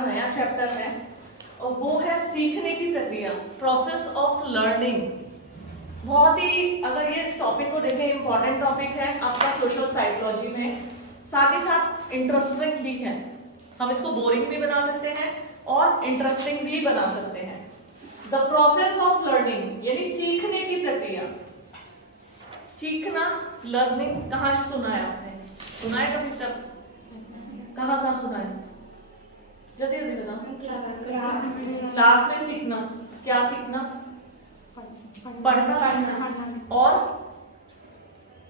नया चैप्टर है और वो है सीखने की प्रक्रिया, प्रोसेस ऑफ लर्निंग। बहुत ही, अगर ये इस टॉपिक को देखें, इंपॉर्टेंट टॉपिक है आपका सोशल साइकोलॉजी में, साथ ही साथ इंटरेस्टिंग भी है। हम इसको बोरिंग भी बना सकते हैं और इंटरेस्टिंग भी बना सकते हैं। द प्रोसेस ऑफ लर्निंग यानी सीखने की प्रक्रिया। सीखना, लर्निंग कहाँ सुना है आपने? सुना है कभी शब्द? कहाँ सुना है? जल्दी जल्दी बताओ। क्लास में सीखना। क्या सीखना? पढ़ना और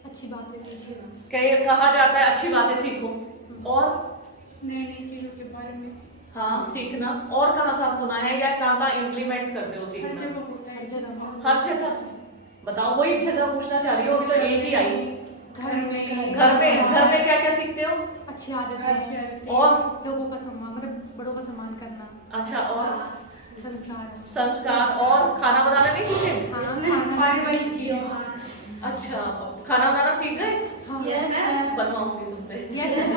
अच्छी बातें सीखना। कहा जाता है अच्छी बातें सीखो और नई नई चीजों के बारे में हाँ सीखना। और कहाँ सुना है या कहाँ इम्प्लीमेंट करते हो सीखना? हर जगह। बताओ, वही जगह पूछना चाह रही हो। अभी तो एक ही आई। घर में क्या क्या सीखते हो? अच्छी आदतें और लोगों का सम्मान, मतलब बड़ों का सम्मान करना। अच्छा, और संस्कार और खाना बनाना नहीं सीखे? हाँ, अच्छा, खाना बनाना सीख गए? यस बनवाऊंगी तुमसे। यस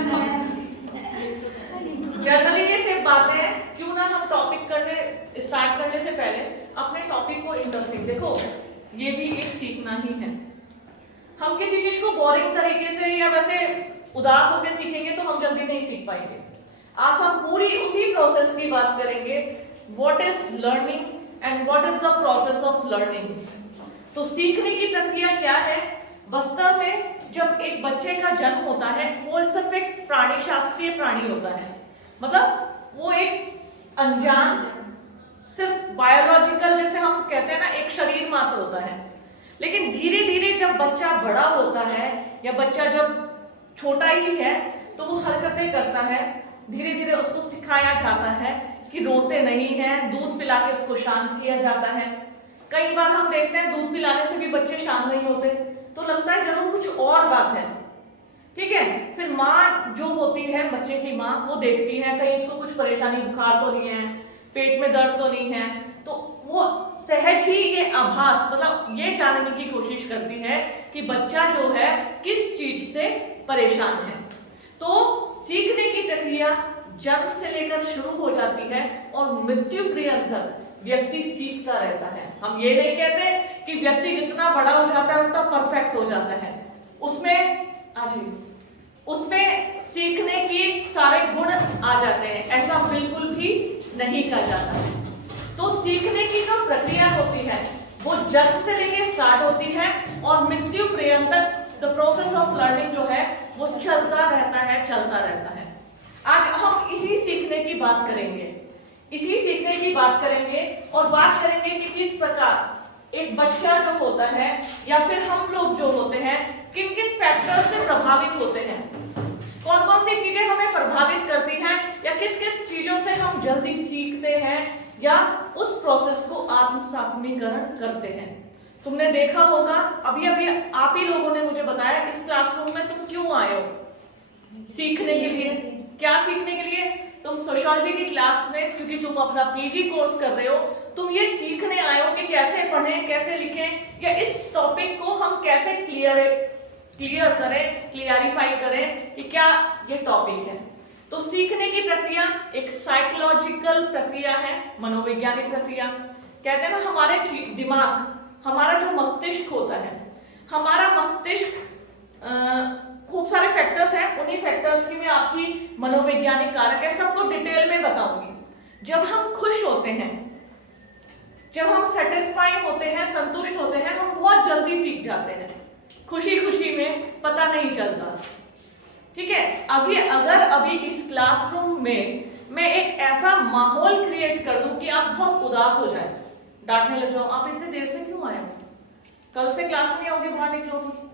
जनरली ये सिर्फ बातें हैं। क्यों ना हम टॉपिक स्टार्ट करने से पहले अपने टॉपिक को इंटरेस्टिंग देखो। ये भी एक सीखना ही है। हम किसी चीज को बोरिंग तरीके से या वैसे उदास होकर सीखेंगे तो हम जल्दी नहीं सीख पाएंगे। आज हम पूरी उसी प्रोसेस की बात करेंगे, what is learning and what is the process of learning. तो सीखने की प्रक्रिया क्या है? वास्तव में जब एक बच्चे का जन्म होता है वो सिर्फ एक प्राणी शास्त्रीय प्राणी होता है, मतलब वो एक अनजान, सिर्फ बायोलॉजिकल, जैसे हम कहते हैं ना, एक शरीर मात्र होता है। लेकिन धीरे धीरे जब बच्चा बड़ा होता है या बच्चा जब छोटा ही है तो वो हरकतें करता है। धीरे धीरे उसको सिखाया जाता है कि रोते नहीं है, दूध पिला के उसको शांत किया जाता है। कई बार हम देखते हैं दूध पिलाने से भी बच्चे शांत नहीं होते, तो लगता है जरूर कुछ और बात है। ठीक है, फिर माँ जो होती है, बच्चे की माँ, वो देखती है कहीं इसको कुछ परेशानी, बुखार तो नहीं है, पेट में दर्द तो नहीं है, तो वो सहज ही ये आभास, मतलब ये जानने की कोशिश करती है कि बच्चा जो है किस चीज से परेशान है। तो सीखने की प्रक्रिया जन्म से लेकर शुरू हो जाती है और मृत्यु पर्यंत तक व्यक्ति सीखता रहता है। हम ये नहीं कहते कि व्यक्ति जितना बड़ा हो जाता है उतना परफेक्ट हो जाता है। उसमें सीखने की सारे गुण आ जाते हैं, ऐसा बिल्कुल भी नहीं कहा जाता है। तो सीखने की जो प्रक्रिया होती है वो जन्म से लेकर स्टार्ट होती है और मृत्यु पर्यंत तक द प्रोसेस ऑफ लर्निंग जो है वो चलता रहता है। आज हम इसी सीखने की बात करेंगे और बात करेंगे कि किस प्रकार एक बच्चा जो होता है या फिर हम लोग जो होते हैं किन किन फैक्टर्स से प्रभावित होते हैं, कौन कौन सी चीजें हमें प्रभावित करती हैं या किस किस चीजों से हम जल्दी सीखते हैं या उस प्रोसेस को आत्मसात्मीकरण करते हैं। तुमने देखा होगा, अभी आप ही लोगों ने मुझे बताया इस क्लासरूम में तुम क्यों आए हो? सीखने के लिए। क्या सीखने के लिए? तुम सोशियोलॉजी की क्लास में, क्योंकि तुम अपना पीजी कोर्स कर रहे हो, तुम ये सीखने आए हो कि कैसे पढ़ें, कैसे लिखें, या इस टॉपिक को हम कैसे क्लियरिफाई करें कि क्या ये टॉपिक है। तो सीखने की प्रक्रिया एक साइकोलॉजिकल प्रक्रिया है, मनोवैज्ञानिक प्रक्रिया। कहते हैं ना, हमारे दिमाग, हमारा जो मस्तिष्क होता है, हमारा मस्तिष्क खूब सारे फैक्टर्स हैं, उन्हीं फैक्टर्स की मैं आपकी मनोवैज्ञानिक कारक है सबको डिटेल में बताऊंगी। जब हम खुश होते हैं, जब हम सेटिस्फाई होते हैं, संतुष्ट होते हैं, हम बहुत जल्दी सीख जाते हैं। खुशी में पता नहीं चलता। ठीक है, अगर इस क्लासरूम में मैं एक ऐसा माहौल क्रिएट कर दूं कि आप बहुत उदास हो जाए, डांटने लग जाओ, आप इतने देर से क्यों आए, कल से क्लास में नहीं आओगे, बाहर निकलोगे,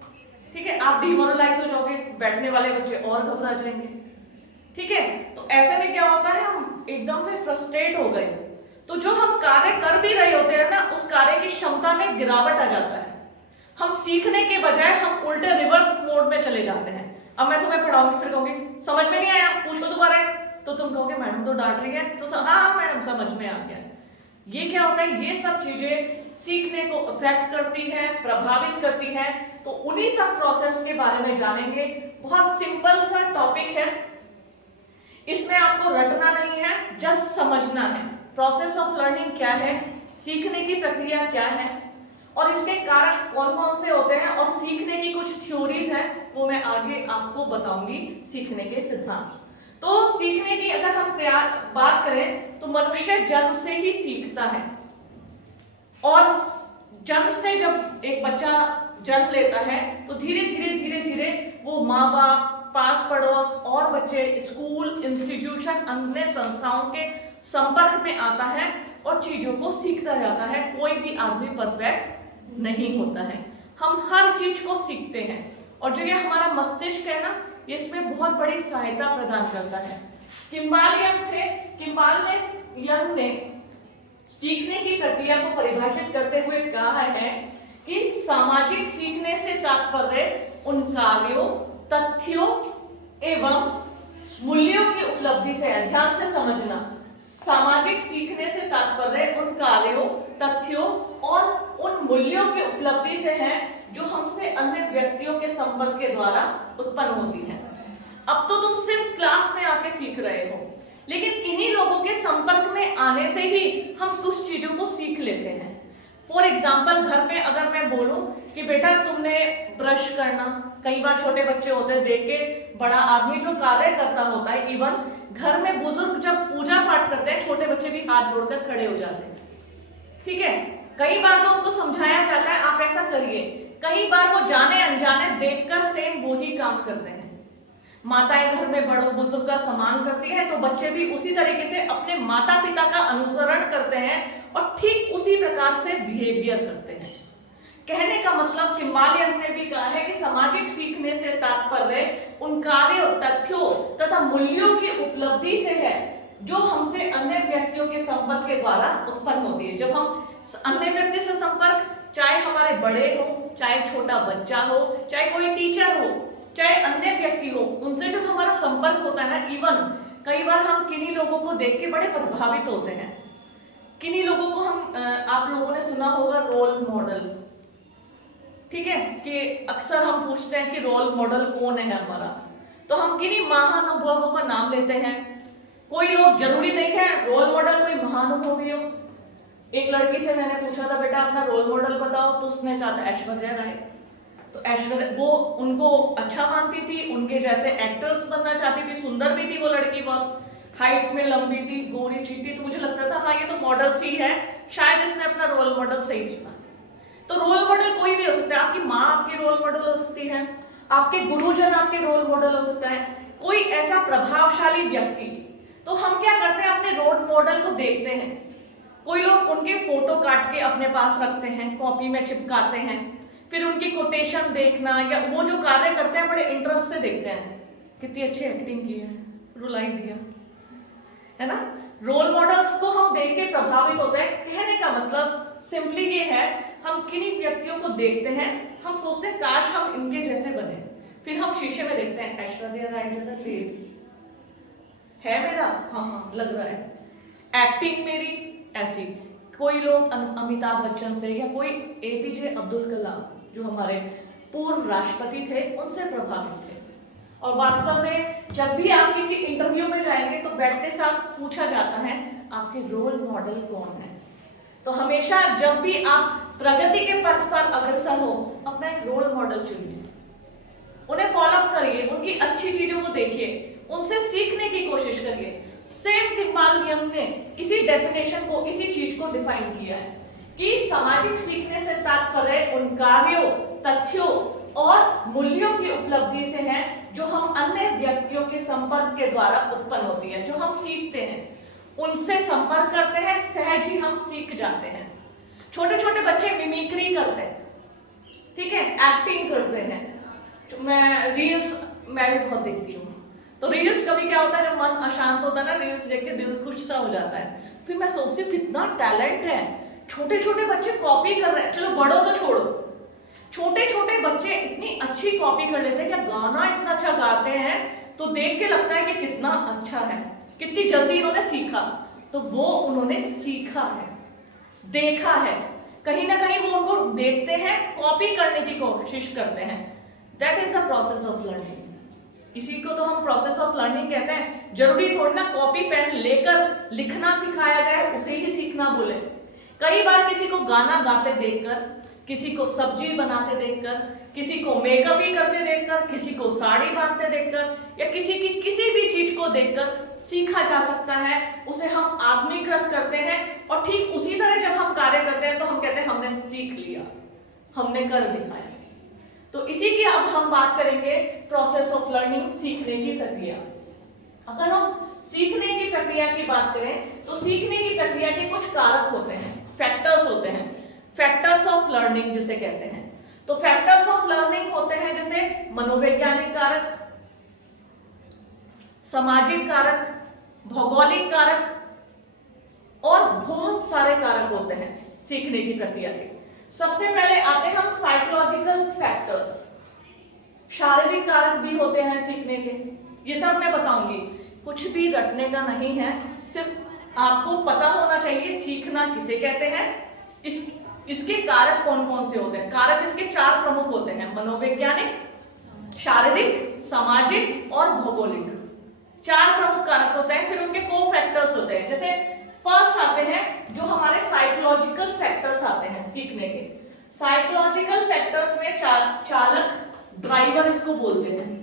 ठीक है, आप डिमोरलाइज हो जाओगे, बैठने वाले बच्चे और घबरा जाएंगे। ठीक है, तो ऐसे में क्या होता है, हम एकदम से फ्रस्ट्रेट हो गए, तो जो हम कार्य कर भी रहे होते हैं ना, उस कार्य की क्षमता में गिरावट आ जाता है। हम सीखने के बजाय हम उल्टे रिवर्स मोड में चले जाते हैं। अब मैं तुम्हें पढ़ाऊंगी, फिर कहूंगी समझ में नहीं आया, पूछो दोबारा, तो तुम कहोगे मैडम तो डांट रही है, तो हाँ मैडम समझ में आ गया। ये क्या होता है, ये सब चीजें सीखने को अफेक्ट करती है, प्रभावित करती है। तो उन्हीं सब प्रोसेस के बारे में जानेंगे। बहुत सिंपल सा टॉपिक है, इसमें आपको रटना नहीं है, जस्ट समझना है प्रोसेस ऑफ लर्निंग क्या है, सीखने की प्रक्रिया क्या है और इसके कारक कौन कौन से होते हैं, और सीखने की कुछ थ्योरीज हैं वो मैं आगे आपको बताऊंगी, सीखने के सिद्धांत। तो सीखने की अगर हम बात करें तो मनुष्य जन्म से ही सीखता है, और जन्म से जब एक बच्चा जन्म लेता है तो धीरे धीरे वो माँ बाप, पास पड़ोस और बच्चे, स्कूल, इंस्टीट्यूशन, अन्य संस्थाओं के संपर्क में आता है और चीजों को सीखता जाता है। कोई भी आदमी परफेक्ट नहीं होता है, हम हर चीज को सीखते हैं, और जो ये हमारा मस्तिष्क है ना, इसमें बहुत बड़ी सहायता प्रदान करता है। किम्बाल यंग ने सीखने की प्रक्रिया को परिभाषित करते हुए कहा है कि सामाजिक सीखने से तात्पर्य उन कार्यों, तथ्यों एवं मूल्यों की उपलब्धि से है। ध्यान से समझना, सामाजिक सीखने से तात्पर्य उन कार्यों, तथ्यों और उन मूल्यों की उपलब्धि से है जो हमसे अन्य व्यक्तियों के संपर्क के द्वारा उत्पन्न होती है। अब तो तुम सिर्फ क्लास में आके सीख रहे हो, लेकिन किन्हीं लोगों के संपर्क में आने से ही हम कुछ चीजों को सीख लेते हैं। फॉर एग्जाम्पल, घर पे अगर मैं बोलूं कि बेटा तुमने ब्रश करना, कई बार छोटे बच्चे होते हैं, देख के बड़ा आदमी जो कार्य करता होता है, इवन घर में बुजुर्ग जब पूजा पाठ करते हैं, छोटे बच्चे भी हाथ जोड़कर खड़े हो जाते हैं, ठीक है। कई बार तो उनको समझाया जाता है आप ऐसा करिए, कई बार वो जाने अनजाने देखकर सेम वही काम करते हैं। माताएं घर में बड़ों बुजुर्ग का सम्मान करती है तो बच्चे भी उसी तरीके से अपने माता पिता का अनुसरण करते हैं और ठीक उसी प्रकार से बिहेवियर करते हैं। कहने का मतलब किम्बाल यंग ने भी कहा है कि सामाजिक सीखने से तात्पर्य उन कार्यों, तथ्यों तथा मूल्यों की उपलब्धि से है जो हमसे अन्य व्यक्तियों के संपर्क के द्वारा उत्पन्न होती है। जब हम अन्य व्यक्ति से संपर्क, चाहे हमारे बड़े हो, चाहे छोटा बच्चा हो, चाहे कोई टीचर हो, चाहे अन्य व्यक्ति हो, उनसे जब हमारा संपर्क होता है ना, इवन कई बार हम किन्हीं लोगों को देख के बड़े प्रभावित होते हैं। किन्हीं लोगों को हम आप लोगों ने सुना होगा रोल मॉडल, ठीक है, कि अक्सर हम पूछते हैं कि रोल मॉडल कौन है हमारा, तो हम किन्हीं महानुभवों का नाम लेते हैं। कोई लोग, जरूरी नहीं है रोल मॉडल कोई महानुभवी हो। एक लड़की से मैंने पूछा था बेटा अपना रोल मॉडल बताओ, तो उसने कहा था ऐश्वर्या राय। तो ऐश्वर्या वो उनको अच्छा मानती थी, उनके जैसे एक्टर्स बनना चाहती थी, सुंदर भी थी वो लड़की, बहुत हाइट में लंबी थी, गोरी चीटी, तो मुझे लगता था हाँ ये तो मॉडल सी है, शायद इसने अपना रोल मॉडल सही चुना। तो रोल मॉडल कोई भी हो सकता है, आपकी माँ आपकी रोल मॉडल हो सकती है, आपके गुरुजन आपके रोल मॉडल हो सकता है, कोई ऐसा प्रभावशाली व्यक्ति। तो हम क्या करते हैं, अपने रोल मॉडल को देखते हैं। कोई लोग उनके फोटो काट के अपने पास रखते हैं, कॉपी में चिपकाते हैं, फिर उनकी कोटेशन देखना या वो जो कार्य करते हैं बड़े इंटरेस्ट से देखते हैं, कितनी अच्छी एक्टिंग की है, रुलाई दिया, है ना। रोल मॉडल्स को हम देख के प्रभावित होते हैं। कहने का मतलब सिंपली ये है, हम किन्हीं व्यक्तियों को देखते हैं, हम सोचते हैं काश हम इनके जैसे बने, फिर हम शीशे में देखते हैं ऐश्वर्या राय जैसा फेस है मेरा, हाँ लग रहा है, एक्टिंग मेरी ऐसी। कोई लोग अमिताभ बच्चन से या कोई एपीजे अब्दुल कलाम जो हमारे पूर्व राष्ट्रपति थे उनसे प्रभावित थे। और वास्तव में जब भी आप किसी इंटरव्यू में जाएंगे तो बैठते साथ पूछा जाता है आपके रोल मॉडल कौन है। तो हमेशा जब भी आप प्रगति के पथ पर अग्रसर हो, अपना एक रोल मॉडल चुनिए, उन्हें फॉलो करिए, उनकी अच्छी चीजों को देखिए, उनसे सीखने की कोशिश करिए। सेम किम्बाल यंग ने इसी डेफिनेशन को, इसी चीज को डिफाइन किया है कि सामाजिक सीखने से तात्पर्य उन कार्यों, तथ्यों और मूल्यों की उपलब्धि से है जो हम अन्य व्यक्तियों के संपर्क के द्वारा उत्पन्न होती है। जो हम सीखते हैं, उनसे संपर्क करते हैं, सहज ही हम सीख जाते हैं। छोटे छोटे बच्चे मिमिक्री करते हैं, ठीक है, एक्टिंग करते हैं। मैं भी बहुत देखती हूँ, तो रील्स कभी क्या होता है जब मन अशांत होता है ना, रील्स देख के दिल खुश सा हो जाता है। फिर मैं सोचती हूँ कितना टैलेंट है, छोटे छोटे बच्चे कॉपी कर रहे हैं। चलो बड़ों तो छोड़ो, छोटे छोटे बच्चे इतनी अच्छी कॉपी कर लेते हैं, या गाना इतना अच्छा गाते हैं, तो देख के लगता है कि कितना अच्छा है, कितनी जल्दी इन्होंने सीखा। तो वो उन्होंने सीखा है, देखा है, कहीं ना कहीं वो उनको देखते हैं, कॉपी करने की कोशिश करते हैं। That is the process of learning. इसी को तो हम प्रोसेस ऑफ लर्निंग कहते हैं। जरूरी थोड़ी ना कॉपी पेन लेकर लिखना सिखाया जाए उसे ही सीखना बोले। कई बार किसी को गाना गाते देखकर, किसी को सब्जी बनाते देखकर, किसी को मेकअप ही करते देखकर, किसी को साड़ी बांधते देखकर या किसी की किसी भी चीज को देखकर सीखा जा सकता है। उसे हम आत्मीकृत करते हैं और ठीक उसी तरह जब हम कार्य करते हैं तो हम कहते हैं हमने सीख लिया, हमने कर दिखाया। तो इसी की अब हम बात करेंगे प्रोसेस ऑफ लर्निंग, सीखने की प्रक्रिया। अगर हम सीखने की प्रक्रिया की बात करें तो सीखने की प्रक्रिया के कुछ कारक होते हैं, फैक्टर्स होते हैं, फैक्टर्स ऑफ लर्निंग जिसे कहते हैं। तो फैक्टर्स ऑफ लर्निंग होते हैं जैसे मनोवैज्ञानिक कारक, सामाजिक कारक, भौगोलिक कारक और बहुत सारे कारक होते हैं सीखने की प्रक्रिया के। सबसे पहले आते हैं हम साइकोलॉजिकल फैक्टर्स। शारीरिक कारक भी होते हैं सीखने के, ये सब मैं बताऊंगी, कुछ भी रटने का नहीं है, सिर्फ आपको पता होना चाहिए सीखना किसे कहते हैं, इसके कारक कौन कौन से होते हैं। कारक इसके 4 प्रमुख होते हैं, मनोवैज्ञानिक, शारीरिक, सामाजिक और भौगोलिक। 4 प्रमुख कारक होते हैं। फिर उनके को फैक्टर्स होते हैं। जैसे फर्स्ट आते हैं जो हमारे साइकोलॉजिकल फैक्टर्स आते हैं सीखने के। साइकोलॉजिकल फैक्टर्स में चालक, ड्राइवर इसको बोलते हैं।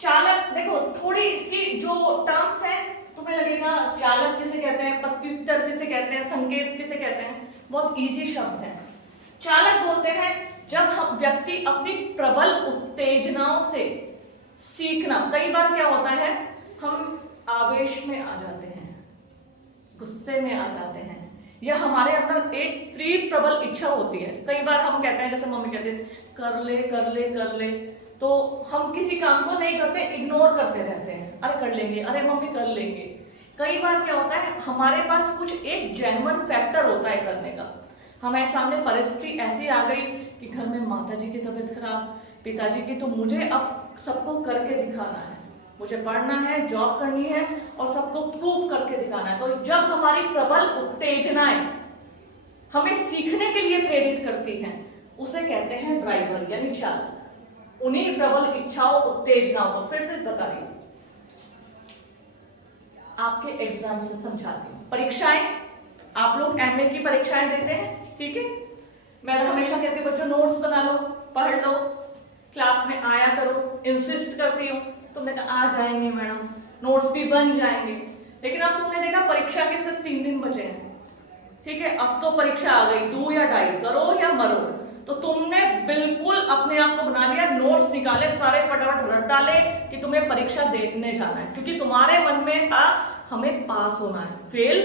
चालक, देखो थोड़ी इसकी जो टर्म्स हैं तुम्हें लगेगा चालक किसे कहते हैं, प्रत्युत्तर किसे कहते हैं, संकेत किसे कहते हैं, बहुत इजी शब्द है। चालक बोलते हैं जब हम व्यक्ति अपनी प्रबल उत्तेजनाओं से सीखना, कई बार क्या होता है हम आवेश में आ जाते हैं, गुस्से में आ जाते हैं, या हमारे अंदर एक तीव्र प्रबल इच्छा होती है। कई बार हम कहते हैं, जैसे मम्मी कहते हैं कर ले कर ले कर ले, तो हम किसी काम को नहीं करते, इग्नोर करते रहते हैं, अरे कर लेंगे, अरे मम्मी कर लेंगे। कई बार क्या होता है हमारे पास कुछ एक जेन्युइन फैक्टर होता है करने का, हमारे सामने परिस्थिति ऐसी आ गई कि घर में माता जी की तबीयत खराब, पिताजी की, तो मुझे अब सबको करके दिखाना है, मुझे पढ़ना है, जॉब करनी है और सबको प्रूव करके दिखाना है। तो जब हमारी प्रबल उत्तेजनाएं हमें सीखने के लिए प्रेरित करती हैं उसे कहते हैं ड्राइवर यानी चालक। उन्हीं प्रबल इच्छाओं, उत्तेजनाओं को फिर से बता रही हूं, आपके एग्जाम से समझाती हूं। परीक्षाएं, आप लोग एमए की परीक्षाएं देते हैं, ठीक है। मैं हमेशा कहती हूँ बच्चों नोट्स बना लो, पढ़ लो, क्लास में आया करो, इंसिस्ट करती हूँ। तुमने कहा आ जाएंगे मैडम, नोट्स भी बन जाएंगे, लेकिन अब तुमने देखा परीक्षा के सिर्फ 3 दिन बचे हैं, ठीक है। अब तो परीक्षा आ गई, डू या डाई, करो या मरो। तो तुमने बिल्कुल अपने आप को बना लिया, नोट्स निकाले सारे, फटाफट रट डाले कि तुम्हें परीक्षा देने जाना है, क्योंकि तुम्हारे मन में था हमें पास होना है, फेल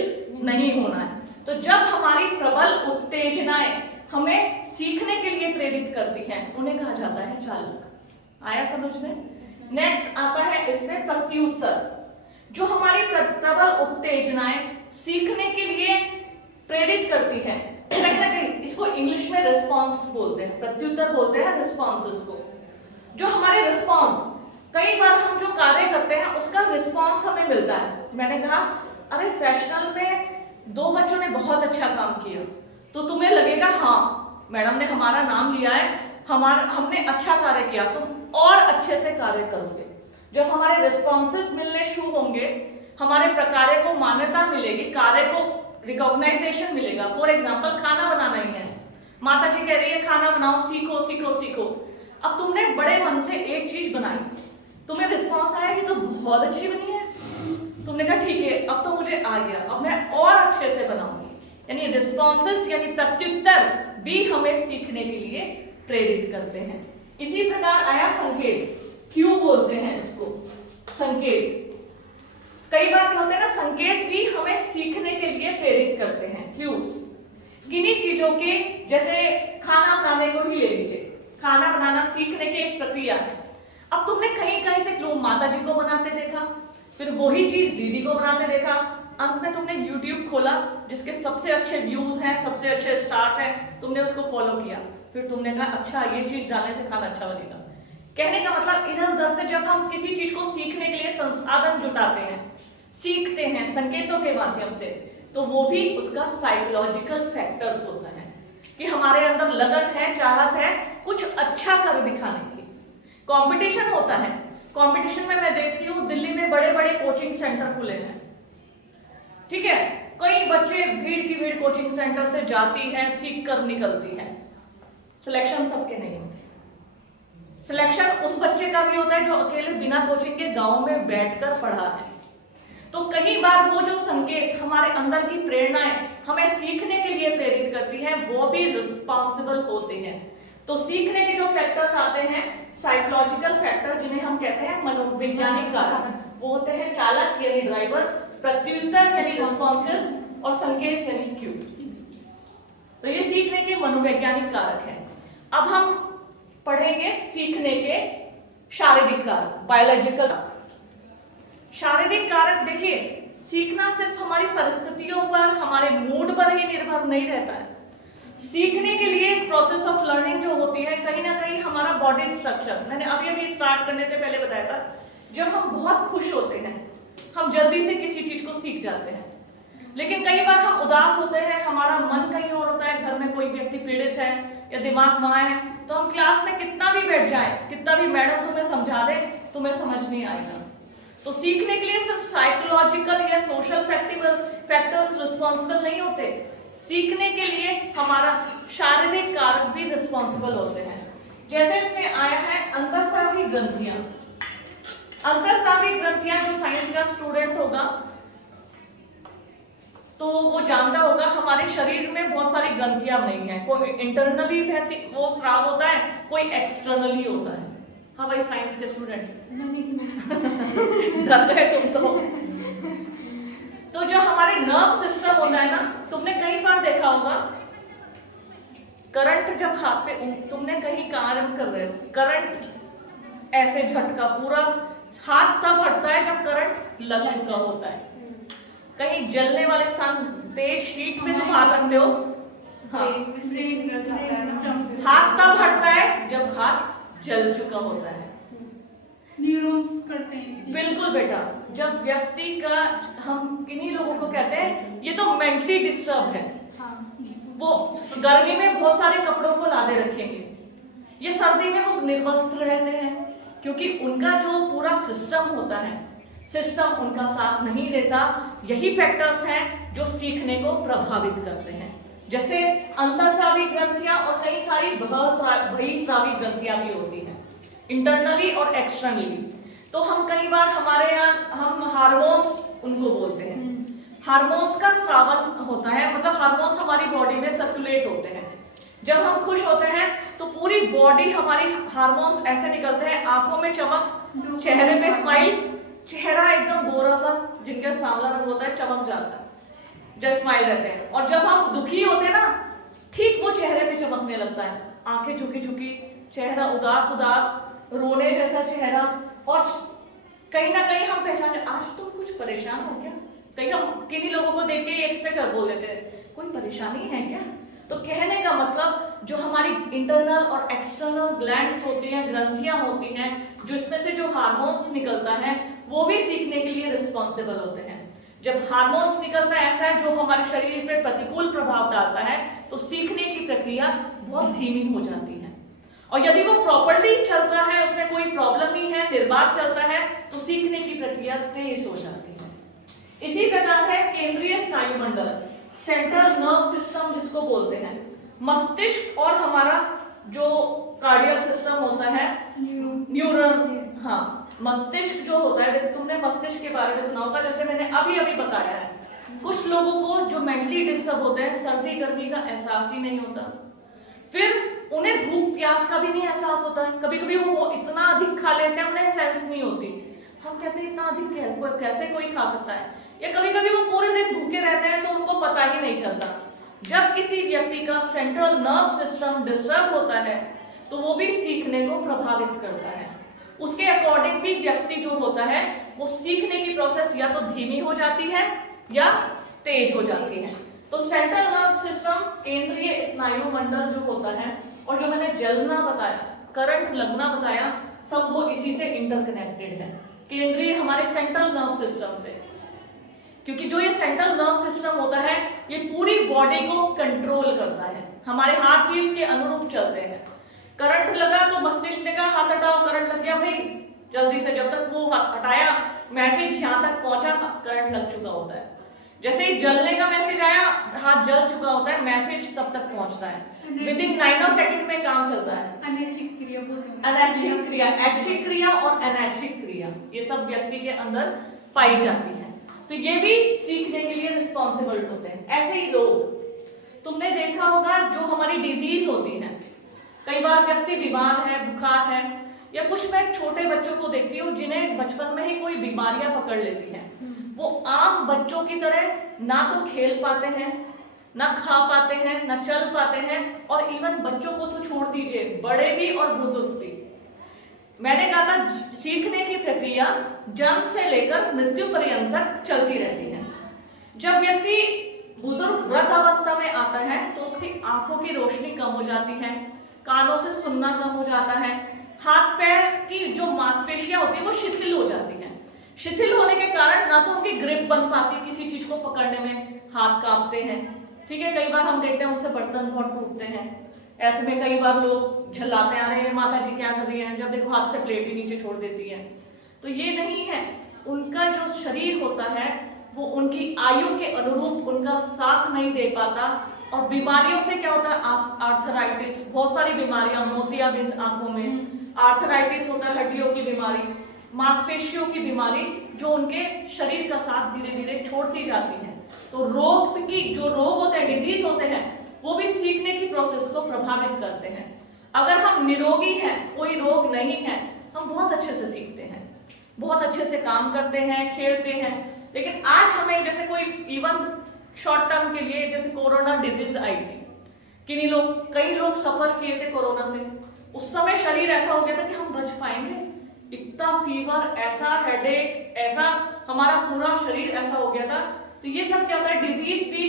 नहीं होना है। तो जब हमारी प्रबल उत्तेजनाएं हमें सीखने के लिए प्रेरित करती हैं उन्हें कहा जाता है चालक। आया समझ में? नेक्स्ट आता है इसमें प्रत्युत्तर। जो हमारी प्रबल उत्तेजनाएं सीखने के लिए प्रेरित करती हैं, कहीं ना कहीं इसको इंग्लिश में रिस्पॉन्स बोलते हैं, प्रत्युत्तर बोलते हैं रिस्पॉन्सेस को। जो हमारे रिस्पॉन्स, कई बार हम जो कार्य करते हैं उसका रिस्पॉन्स हमें मिलता है। मैंने कहा अरे सेशनल में 2 बच्चों ने बहुत अच्छा काम किया, तो तुम्हें लगेगा हाँ मैडम ने हमारा नाम लिया है, हमने अच्छा कार्य किया, तुम और अच्छे से कार्य करोगे। जब हमारे रिस्पॉन्सेस मिलने शुरू होंगे, हमारे प्रकार्य को मान्यता मिलेगी, कार्य को रिकॉग्नाइजेशन मिलेगा। फॉर एग्जाम्पल खाना बनाना ही है, माता जी कह रही है खाना बनाओ, सीखो सीखो सीखो। अब तुमने बड़े मन से एक चीज बनाई, तुम्हें रिस्पॉन्स आया कि तो बहुत अच्छी बनी है, तुमने कहा ठीक है अब तो मुझे आ गया, अब मैं और अच्छे से बनाऊंगी। यानी रिस्पॉन्सेस यानी प्रत्युत्तर भी हमें सीखने के लिए प्रेरित करते हैं। इसी प्रकार आया संकेत, क्यू बोलते हैं इसको, संकेत। कई बार क्या होता है ना, संकेत भी हमें सीखने के लिए प्रेरित करते हैं, क्यूज। किन्हीं चीजों के, जैसे खाना बनाने को ही ले लीजिए, खाना बनाना सीखने की एक प्रक्रिया है। अब तुमने कहीं कहीं से क्यों माता जी को बनाते देखा, फिर वही चीज दीदी को बनाते देखा, अंत में तुमने YouTube खोला जिसके सबसे अच्छे व्यूज हैं, सबसे अच्छे स्टार्स हैं, तुमने उसको फॉलो किया, फिर तुमने कहा अच्छा ये चीज डालने से खाना अच्छा बनेगा। कहने का मतलब इधर उधर से जब हम किसी चीज को सीखने के लिए संसाधन जुटाते हैं, सीखते हैं संकेतों के माध्यम से, तो वो भी उसका साइकोलॉजिकल फैक्टर्स होता है कि हमारे अंदर लगन है, चाहत है कुछ अच्छा कर दिखाने की, कंपटीशन होता है, कंपटीशन में मैं देखती हूँ दिल्ली में बड़े बड़े कोचिंग सेंटर खुले हैं, ठीक है, कई बच्चे भीड़ की भीड़ कोचिंग सेंटर से जाती है, सीख कर निकलती है। सिलेक्शन सबके नहीं होते, सिलेक्शन उस बच्चे का भी होता है जो अकेले बिना कोचिंग के गांव में बैठकर पढ़ा है। तो कई बार वो जो संकेत हमारे अंदर की प्रेरणाएं हमें सीखने के लिए प्रेरित करती है, वो भी रिस्पॉन्सिबल होते हैं। तो सीखने के जो फैक्टर्स आते हैं, साइकोलॉजिकल फैक्टर जिन्हें हम कहते हैं मनोवैज्ञानिक कारक, वो होते हैं चालक यानी ड्राइवर, प्रत्युत्तर यानी रिस्पॉन्सेस, और संकेत यानी क्यू। तो ये सीखने के मनोवैज्ञानिक कारक हैं। अब हम पढ़ेंगे सीखने के शारीरिक कारक, बायोलॉजिकल कारक। शारीरिक कारक देखिए, सीखना सिर्फ हमारी परिस्थितियों पर, हमारे मूड पर ही निर्भर नहीं रहता है। सीखने के लिए प्रोसेस ऑफ लर्निंग जो होती है, कहीं ना कहीं हमारा बॉडी स्ट्रक्चर, मैंने अभी स्टार्ट करने से पहले बताया था, जब हम बहुत खुश होते हैं हम जल्दी से किसी चीज को सीख जाते हैं। लेकिन कई बार हम उदास होते हैं, हमारा मन कहीं और होता है, घर में कोई व्यक्ति पीड़ित है या दिमाग वहां है, तो हम क्लास में कितना भी बैठ जाए, कितना भी मैडम तुम्हें समझा दे, तुम्हें समझ नहीं आएगा। तो सीखने के लिए सिर्फ साइकोलॉजिकल या सोशल फैक्टर्स रिस्पॉन्सिबल नहीं होते, सीखने के लिए हमारा शारीरिक कारक भी रिस्पॉन्सिबल होते हैं। जैसे इसमें आया है अंतःस्रावी ग्रंथियां। अंतःस्रावी ग्रंथियां, जो साइंस का स्टूडेंट होगा तो वो जानता होगा हमारे शरीर में बहुत सारी ग्रंथियां बनी हैं, कोई इंटरनली बहती वो स्राव होता है, कोई एक्सटर्नली होता है। हाँ भाई साइंस के स्टूडेंट डर गए तुम तो जो हमारे नर्व सिस्टम होता है ना, तुमने कई बार देखा होगा करंट जब हाथ पे, तुमने कहीं काम कर रहे हो, करंट ऐसे झटका, पूरा हाथ तब हटता है जब करंट लग चुका होता है। कहीं जलने वाले स्थान, तेज हीट में तुम हाथ रखते हो, हाँ, हाथ तब हटता है जब हाथ जल चुका होता है। न्यूरॉन्स करते हैं। बिल्कुल बेटा, जब व्यक्ति का, हम किन्हीं लोगों को कहते हैं ये तो मेंटली डिस्टर्ब है, वो गर्मी में बहुत सारे कपड़ों को लादे रखेंगे, ये सर्दी में वो निर्वस्त्र रहते हैं, क्योंकि उनका जो पूरा सिस्टम होता है, सिस्टम उनका साथ नहीं देता। यही फैक्टर्स हैं जो सीखने को प्रभावित करते हैं, जैसे अंतःस्रावी ग्रंथियां और कई सारी बहिःस्रावी ग्रंथियां भी होती हैं, इंटरनली और एक्सटर्नली। तो हम कई बार हमारे यहाँ हम हार्मोन्स उनको बोलते हैं, हार्मोन्स का स्रावन होता है, मतलब हार्मोन्स हमारी बॉडी में सर्कुलेट होते हैं। जब हम खुश होते हैं तो पूरी बॉडी हमारी हार्मोन्स ऐसे निकलते हैं, आंखों में चमक, चेहरे पे स्माइल, चेहरा एकदम गोरा सा, जिनका सांवला रंग होता है, चमक जाता है जब स्माइल रहते हैं। और जब हम दुखी होते हैं ना, ठीक वो चेहरे पे चमकने लगता है, आंखें झुकी झुकी, चेहरा उदास उदास, रोने जैसा चेहरा, और कहीं ना कहीं हम पहचाने, आज तुम कुछ परेशान हो क्या? कहीं हम किन्हीं लोगों को देख के एक से कर बोल देते हैं, कोई परेशानी है क्या? तो कहने का मतलब जो हमारी इंटरनल और एक्सटर्नल ग्लैंड्स होती हैं, ग्रंथियां होती हैं, जो इसमें से जो हार्मोन्स निकलता है, वो भी सीखने के लिए रिस्पॉन्सिबल होते हैं। जब हार्मोन्स निकलता है ऐसा है जो हमारे शरीर पे प्रतिकूल प्रभाव डालता है, तो सीखने की प्रक्रिया बहुत धीमी हो जाती है। और यदि वो प्रॉपर्ली चलता है, उसमें कोई प्रॉब्लम नहीं है, निर्बाध चलता है, तो सीखने की प्रक्रिया तेज हो जाती है। इसी प्रकार है केंद्रीय स्नायु मंडल, सेंट्रल नर्व सिस्टम जिसको बोलते हैं, मस्तिष्क और हमारा जो कार्डियल सिस्टम होता है, न्यूरॉन, हाँ, मस्तिष्क जो होता है, तुमने मस्तिष्क के बारे में सुना होगा, जैसे मैंने अभी बताया है। कुछ लोगों को जो मेंटली डिस्टर्ब होते हैं, सर्दी गर्मी का एहसास ही नहीं होता, फिर उन्हें भूख प्यास का भी नहीं एहसास होता है, कभी कभी वो इतना अधिक खा लेते हैं उन्हें सेंस नहीं होती। हम कहते हैं इतना अधिक कैसे कोई खा सकता है, या कभी कभी वो पूरे दिन भूखे रहते हैं तो उनको पता ही नहीं चलता। जब किसी व्यक्ति का सेंट्रल नर्व सिस्टम डिस्टर्ब होता है तो वो भी सीखने को प्रभावित करता है। उसके अकॉर्डिंग भी व्यक्ति जो होता है वो सीखने की प्रोसेस या तो धीमी हो जाती है या तेज हो जाती है। तो सेंट्रल नर्व सिस्टम, केंद्रीय स्नायु मंडल जो होता है, और जो मैंने जलना बताया, करंट लगना बताया, सब वो इसी से इंटरकनेक्टेड है, केंद्रीय हमारे सेंट्रल नर्व सिस्टम से। क्योंकि जो ये सेंट्रल नर्व सिस्टम होता है ये पूरी बॉडी को कंट्रोल करता है, हमारे हाथ भी उसके अनुरूप चलते हैं। करंट लगा तो मस्तिष्क ने कहा हाथ हटाओ, करंट लग गया भाई जल्दी से, जब तक वो हटाया मैसेज यहाँ तक पहुंचा करंट लग चुका होता है। जैसे ही जलने का मैसेज आया हाथ जल चुका होता है, मैसेज तब तक पहुंचता है, विद इन 9 सेकंड में काम चलता है। अनैच्छिक क्रिया बोलते हैं। अनैच्छिक क्रिया, ऐच्छिक क्रिया और अनैच्छिक क्रिया ये सब व्यक्ति के अंदर पाई जाती है, तो ये भी सीखने के लिए रिस्पॉन्सिबल होते हैं। ऐसे ही लोग तुमने देखा होगा जो हमारी डिजीज होती है, कई बार व्यक्ति बीमार है, बुखार है, या कुछ मैं छोटे बच्चों को देखती हूँ जिन्हें बचपन में ही कोई बीमारियां पकड़ लेती हैं। वो आम बच्चों की तरह ना तो खेल पाते हैं, ना खा पाते हैं, ना चल पाते हैं, और इवन बच्चों को तो छोड़ दीजिए, बड़े भी और बुजुर्ग भी। मैंने कहा था सीखने की प्रक्रिया जन्म से लेकर मृत्यु पर्यंत तक चलती रहती है। जब व्यक्ति बुजुर्ग वृद्ध अवस्था में आता है तो उसकी आंखों की रोशनी कम हो जाती है, कानों से सुनना कम हो जाता है, हाथ पैर की जो मांसपेशियां होती है वो शिथिल हो जाती हैं। शिथिल होने के कारण ना तो उनकी ग्रिप बन पाती, किसी चीज को पकड़ने में हाथ कांपते हैं, ठीक है। कई बार हम देखते हैं उनसे बर्तन बहुत टूटते हैं, ऐसे में कई बार लोग झल्लाते आ रहे हैं माता जी क्या कर रही हैं, जब देखो हाथ से प्लेट ही नीचे छोड़ देती है। तो ये नहीं है, उनका जो शरीर होता है वो उनकी आयु के अनुरूप उनका साथ नहीं दे पाता, और बीमारियों से क्या होता है, आर्थराइटिस, बहुत सारी बीमारियां, मोतियाबिंद आंखों में, आर्थराइटिस होता है, हड्डियों की बीमारी, मांसपेशियों की बीमारी, जो उनके शरीर का साथ धीरे धीरे छोड़ती जाती है। तो रोग की जो रोग होते हैं, डिजीज होते हैं, वो भी सीखने की प्रोसेस को प्रभावित करते हैं। अगर हम निरोगी हैं, कोई रोग नहीं है, हम बहुत अच्छे से सीखते हैं, बहुत अच्छे से काम करते हैं, खेलते हैं। लेकिन आज हमें जैसे कोई इवन शॉर्ट टर्म के लिए जैसे कोरोना डिजीज आई थी, कई लोग सफर किए थे कोरोना से, उस समय शरीर ऐसा हो गया था कि हम बच पाएंगे, इतना फीवर, ऐसा हेडेक, ऐसा हमारा पूरा शरीर ऐसा हो गया था। तो ये सब क्या होता है, डिजीज भी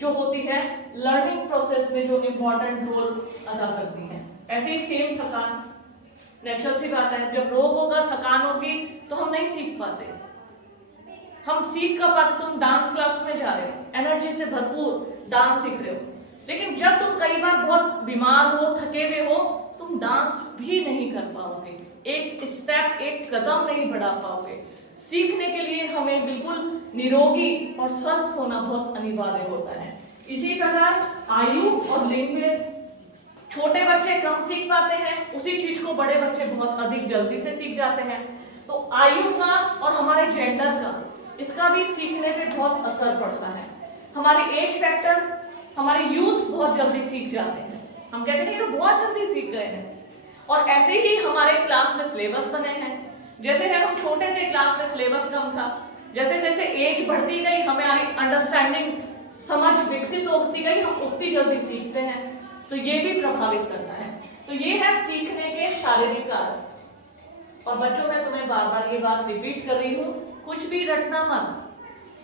जो होती है लर्निंग प्रोसेस में जो इम्पोर्टेंट रोल अदा करती है। ऐसे ही सेम थकान, नेचुरल सी बात है, जब रोग होगा, थकान होगी, तो हम नहीं सीख पाते। हम सीख कर पाते, तुम डांस क्लास में जा रहे हो, एनर्जी से भरपूर डांस सीख रहे हो, लेकिन जब तुम कई बार बहुत बीमार हो, थके हुए हो, तुम डांस भी नहीं कर पाओगे, एक स्टेप, एक कदम नहीं बढ़ा पाओगे। सीखने के लिए हमें बिल्कुल निरोगी और स्वस्थ होना बहुत अनिवार्य होता है। इसी प्रकार आयु और लिंग में छोटे बच्चे कम सीख पाते हैं, उसी चीज को बड़े बच्चे बहुत अधिक जल्दी से सीख जाते हैं। तो आयु का और हमारे जेंडर का, इसका भी सीखने पे बहुत असर पड़ता है। हमारी एज फैक्टर, हमारे यूथ बहुत जल्दी सीख जाते हैं, हम कहते हैं कि तो बहुत जल्दी सीख गए हैं। और ऐसे ही हमारे क्लास में सिलेबस बने हैं, जैसे हम छोटे थे क्लास में सिलेबस कम था, जैसे जैसे एज बढ़ती गई हमारी अंडरस्टैंडिंग, समझ विकसित होती गई, हम उतनी जल्दी सीखते हैं, तो ये भी प्रभावित करता है। तो ये है सीखने के शारीरिक कारक। और बच्चों मैं तुम्हें बार बार ये बात रिपीट कर रही हूँ, कुछ भी रटना मत।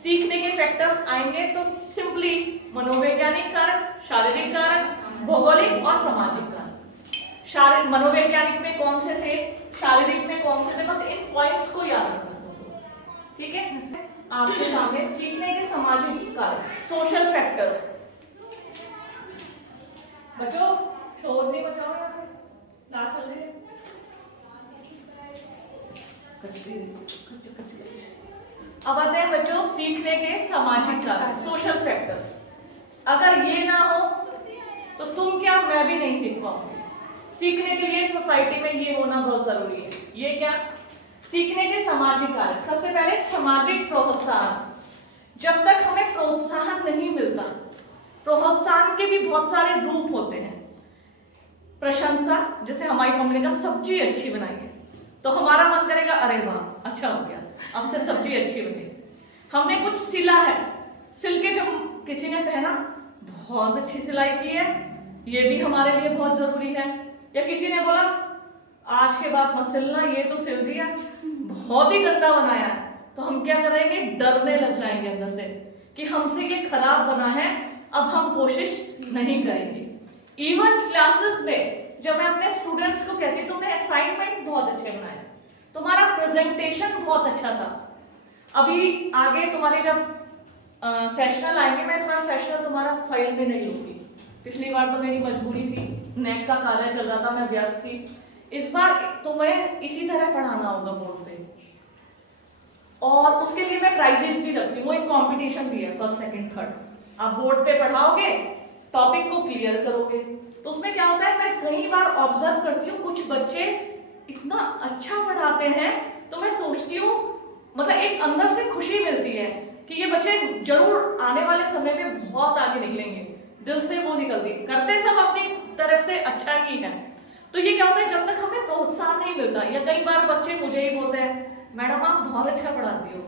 सीखने के फैक्टर्स आएंगे तो सिंपली मनोवैज्ञानिक कारक, शारीरिक कारक, भौगोलिक और सामाजिक कारक। मनोवैज्ञानिक में कौन से थे, शारीरिक में कौन से थे, बस इन पॉइंट्स को याद रखना तुमको, ठीक है। आपके सामने सीखने के सामाजिक कारक, सोशल फैक्टर्स। बच्चों शोर नहीं मचाओ, यहाँ पे क्लास चल रही है। अब आते हैं बच्चों सीखने के सामाजिक कारक, सोशल फैक्टर्स। अगर ये ना हो तो तुम क्या, मैं भी नहीं सीख पाऊंगी। सीखने के लिए सोसाइटी में ये होना बहुत जरूरी है। ये क्या, सीखने के सामाजिक कारक। सबसे पहले सामाजिक प्रोत्साहन। जब तक हमें प्रोत्साहन नहीं मिलता, प्रोत्साहन के भी बहुत सारे रूप होते हैं। प्रशंसा, जैसे हमारी मम्मी ने कहा सब्जी अच्छी बनाई है, तो हमारा मन करेगा अरे वाह अच्छा हो गया, अब से सब्जी अच्छी बनी। हमने कुछ सिला है, सिल के जब किसी ने पहना, बहुत अच्छी सिलाई की है, ये भी हमारे लिए बहुत जरूरी है। या किसी ने बोला आज के बाद मत सिलना, ये तो सिल दिया, बहुत ही गंदा बनाया है, तो हम क्या करेंगे, डरने लग जाएंगे अंदर से कि हमसे ये खराब बना है, अब हम कोशिश नहीं करेंगे। इवन क्लासेस में जब मैं अपने स्टूडेंट्स को कहती तुमने असाइनमेंट बहुत अच्छे बनाए, तुम्हारा प्रेजेंटेशन बहुत अच्छा था, अभी आगे तुम्हारे जब सेशनल आएंगे, मैं इस बार सेशनल तुम्हारा फाइल में नहीं लूंगी, पिछली बार तो मेरी मजबूरी थी, नेक का कार्य चल रहा था, मैं व्यस्त थी। इस बार तुम्हें इसी तरह पढ़ाना होगा बोर्ड पे, और उसके लिए मैं प्राइजेस भी रखती हूँ, वो एक कंपटीशन भी है, फर्स्ट सेकंड थर्ड। आप बोर्ड पे पढ़ाओगे, टॉपिक को क्लियर करोगे, तो उसमें क्या होता है, मैं कई बार ऑब्जर्व करती हूँ कुछ बच्चे इतना अच्छा पढ़ाते हैं, तो मैं सोचती हूँ मतलब एक अंदर से खुशी मिलती है कि ये बच्चे जरूर आने वाले समय में बहुत आगे निकलेंगे, दिल से वो निकलती, करते सब अपनी तरफ से अच्छा ही है। तो ये क्या होता है, जब तक हमें प्रोत्साहन नहीं मिलता, या कई बार बच्चे मुझे ही बोलते हैं मैडम आप बहुत अच्छा पढ़ाती हो।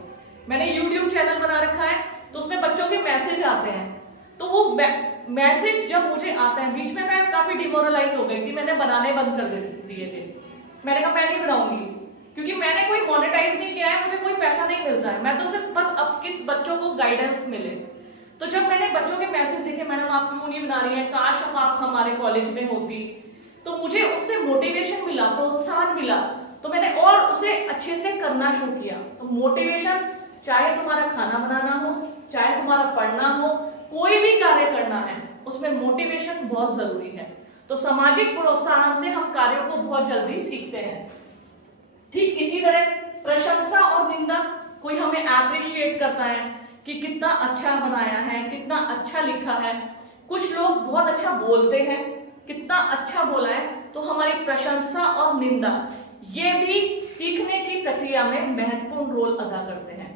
मैंने YouTube चैनल बना रखा है, तो उसमें बच्चों के मैसेज आते हैं, तो वो मैसेज जब मुझे आता है, बीच में मैं काफी डिमोरलाइज हो गई थी, मैंने बनाने बंद कर दिए थे। मैंने कहा मैं नहीं बनाऊंगी, क्योंकि मैंने कोई मोनेटाइज नहीं किया है, मुझे कोई पैसा नहीं मिलता है, मैं तो सिर्फ बस अब किस बच्चों को गाइडेंस मिले। तो जब मैंने बच्चों के मैसेज देखे, मैडम आप क्यों नहीं बना रही हैं, काश अब आप हमारे कॉलेज में होती, तो मुझे उससे मोटिवेशन मिला, प्रोत्साहन मिला, तो मैंने और उसे अच्छे से करना शुरू किया। तो मोटिवेशन, चाहे तुम्हारा खाना बनाना हो, चाहे तुम्हारा पढ़ना हो, कोई भी कार्य करना है, उसमें मोटिवेशन बहुत जरूरी है। तो सामाजिक प्रोत्साहन से हम कार्यों को बहुत जल्दी सीखते हैं। ठीक इसी तरह प्रशंसा और निंदा, कोई हमें अप्रिशिएट करता है कि कितना अच्छा बनाया है, कितना अच्छा लिखा है, कुछ लोग बहुत अच्छा बोलते हैं, कितना अच्छा बोला है, तो हमारी प्रशंसा और निंदा ये भी सीखने की प्रक्रिया में महत्वपूर्ण रोल अदा करते हैं।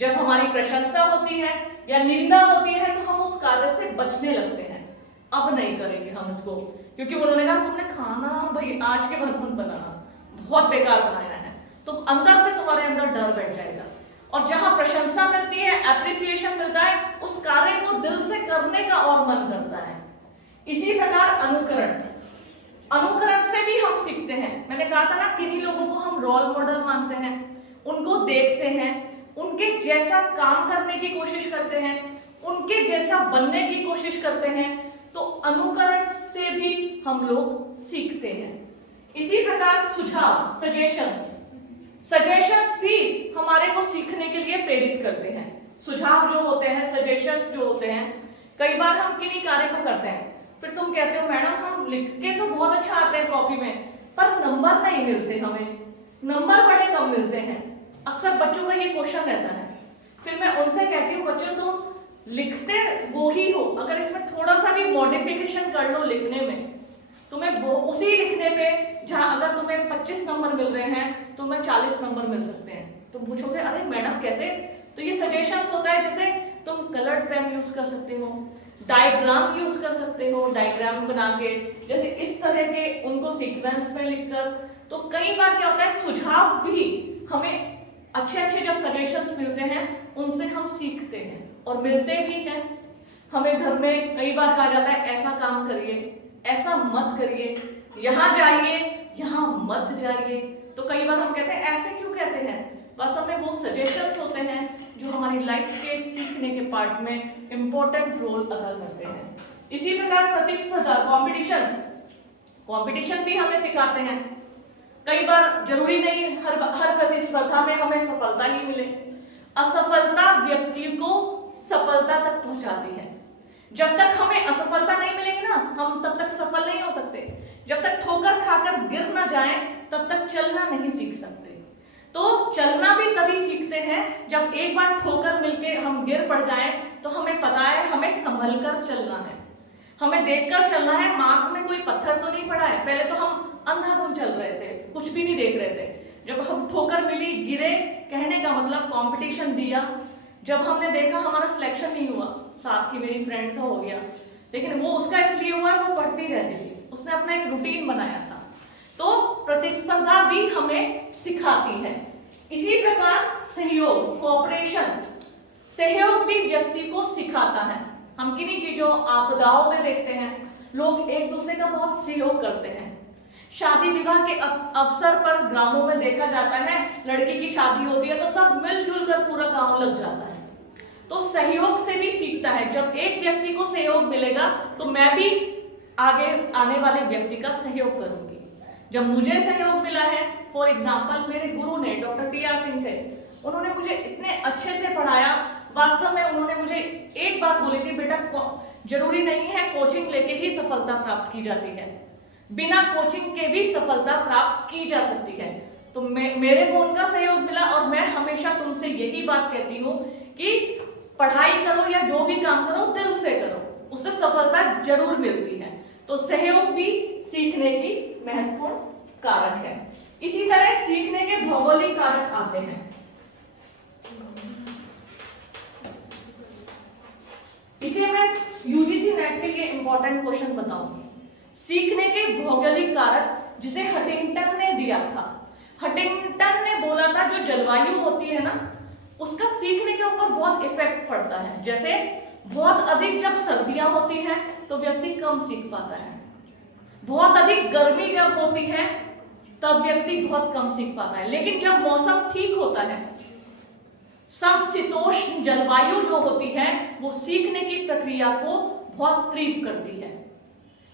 जब हमारी प्रशंसा होती है या निंदा होती है, तो हम उस कार्य से बचने लगते हैं, अब नहीं करेंगे हम इसको, क्योंकि उन्होंने कहा तुमने खाना भाई आज के भर मत बनाना, बहुत बेकार बनाया है, तो अंदर से तुम्हारे अंदर डर बैठ जाएगा। और जहां प्रशंसा मिलती है, एप्रिसिएशन मिलता है, उस कार्य को दिल से करने का और मन करता है। इसी प्रकार अनुकरण, अनुकरण से भी हम सीखते हैं। मैंने कहा था ना, किन्हीं लोगों को हम रोल मॉडल मानते हैं, उनको देखते हैं, उनके जैसा काम करने की कोशिश करते हैं, उनके जैसा बनने की कोशिश करते हैं, तो अनुकरण से भी हम लोग सीखते हैं। इसी प्रकार सुझाव, सजेशंस भी हमारे को सीखने के लिए प्रेरित करते हैं। सुझाव जो होते हैं, सजेशंस जो होते हैं, कई बार हम किन्हीं कार्य को करते हैं, फिर तुम कहते हो मैडम हम लिख के तो बहुत अच्छा आते हैं कॉपी में, पर नंबर नहीं मिलते, हमें नंबर बड़े कम मिलते हैं। अक्सर बच्चों का ये क्वेश्चन रहता है। फिर मैं उनसे कहती हूँ बच्चों तुम लिखते वो ही हो, अगर इसमें थोड़ा सा भी मॉडिफिकेशन कर लो लिखने में, तुम्हें उसी लिखने पे जहां अगर तुम्हें 25 नंबर मिल रहे हैं, तुम्हें 40 नंबर मिल सकते हैं। तुम पूछोगे अरे मैडम कैसे? तो ये सजेशंस होता है, जैसे तुम कलर्ड पेन यूज कर सकते हो, डायग्राम यूज कर सकते हो, डायग्राम बना के जैसे इस तरह के उनको सीक्वेंस में लिखकर। तो कई बार क्या होता है, सुझाव भी हमें अच्छे अच्छे जब सजेशंस मिलते हैं उनसे हम सीखते हैं और मिलते भी हैं। हमें घर में कई बार कहा जाता है ऐसा काम करिए, ऐसा मत करिए, यहाँ जाइए, यहाँ मत जाइए। तो कई बार हम कहते हैं ऐसे क्यों कहते हैं, बस हमें वो सजेशंस होते हैं जो हमारी लाइफ के सीखने के पार्ट में इंपॉर्टेंट रोल अदा करते हैं। इसी प्रकार प्रतिस्पर्धा, कंपटीशन भी हमें सिखाते हैं। कई बार जरूरी नहीं हर प्रतिस्पर्धा में हमें सफलता ही मिले। असफलता व्यक्ति को सफलता तक पहुंचाती है। जब तक हमें असफलता नहीं मिलेगी ना, हम तब तक सफल नहीं हो सकते। जब तक ठोकर खाकर गिर ना जाएं, तब तक चलना नहीं सीख सकते। तो चलना भी तभी सीखते हैं जब एक बार ठोकर मिलके हम गिर पड़ जाएं, तो हमें पता है हमें संभल कर चलना है, हमें देखकर चलना है। मार्ग में कोई पत्थर तो नहीं पड़ा है, पहले तो हम अंधाधुंध चल रहे थे, कुछ भी नहीं देख रहे थे। जब हम ठोकर मिली, गिरे, कहने का मतलब कंपटीशन दिया, जब हमने देखा हमारा सिलेक्शन नहीं हुआ, साथ की मेरी फ्रेंड का हो गया, लेकिन वो उसका इसलिए हुआ वो पढ़ती रहती थी, उसने अपना एक रूटीन बनाया था। तो प्रतिस्पर्धा भी हमें सिखाती है। इसी प्रकार सहयोग, कोऑपरेशन, सहयोग भी व्यक्ति को सिखाता है। हम किन्हीं चीजों, आपदाओं में देखते हैं लोग एक दूसरे का बहुत सहयोग करते हैं। शादी विवाह के अवसर पर ग्रामों में देखा जाता है, लड़की की शादी होती है तो सब मिलजुल कर पूरा गांव लग जाता है। तो सहयोग से भी सीखता है। जब एक व्यक्ति को सहयोग मिलेगा तो मैं भी आगे आने वाले व्यक्ति का सहयोग करूंगी। जब मुझे सहयोग मिला है, फॉर एग्जाम्पल मेरे गुरु ने, डॉक्टर टी.आर. सिंह थे, उन्होंने मुझे इतने अच्छे से पढ़ाया। वास्तव में उन्होंने मुझे एक बात बोली थी, बेटा जरूरी नहीं है कोचिंग लेके ही सफलता प्राप्त की जाती है, बिना कोचिंग के भी सफलता प्राप्त की जा सकती है। तो मेरे को उनका सहयोग मिला और मैं हमेशा तुमसे यही बात कहती हूँ कि पढ़ाई करो या जो भी काम करो दिल से करो, उससे सफलता जरूर मिलती है। तो सहयोग भी सीखने की महत्वपूर्ण कारक है। इसी तरह सीखने के भौगोलिक कारक आते हैं। इसे मैं यूजीसी नेट के लिए इंपॉर्टेंट क्वेश्चन बताऊंगी। सीखने के भौगोलिक कारक जिसे हटिंगटन ने दिया था। हटिंगटन ने बोला था जो जलवायु होती है ना, उसका सीखने के ऊपर बहुत इफेक्ट पड़ता है। जैसे बहुत अधिक जब सर्दियां होती हैं तो व्यक्ति कम सीख पाता है, बहुत अधिक गर्मी जब होती है तब व्यक्ति बहुत कम सीख पाता है। लेकिन जब मौसम ठीक होता है, समशीतोष्ण जलवायु जो होती है वो सीखने की प्रक्रिया को बहुत तीव्र करती है।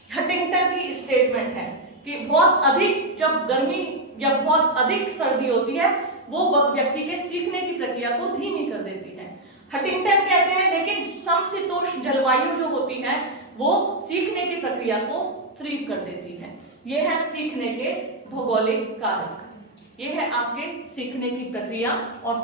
हटिंगटन की स्टेटमेंट है कि बहुत अधिक जब गर्मी या बहुत अधिक सर्दी होती है वो व्यक्ति के सीखने की प्रक्रिया को धीमी कर देती है। हटिंगटन कहते हैं लेकिन समशीतोष्ण जलवायु जो होती है वो सीखने की प्रक्रिया को तीव्र कर देती है। यह है सीखने के भौगोलिक कारक। यह है आपके सीखने की प्रक्रिया और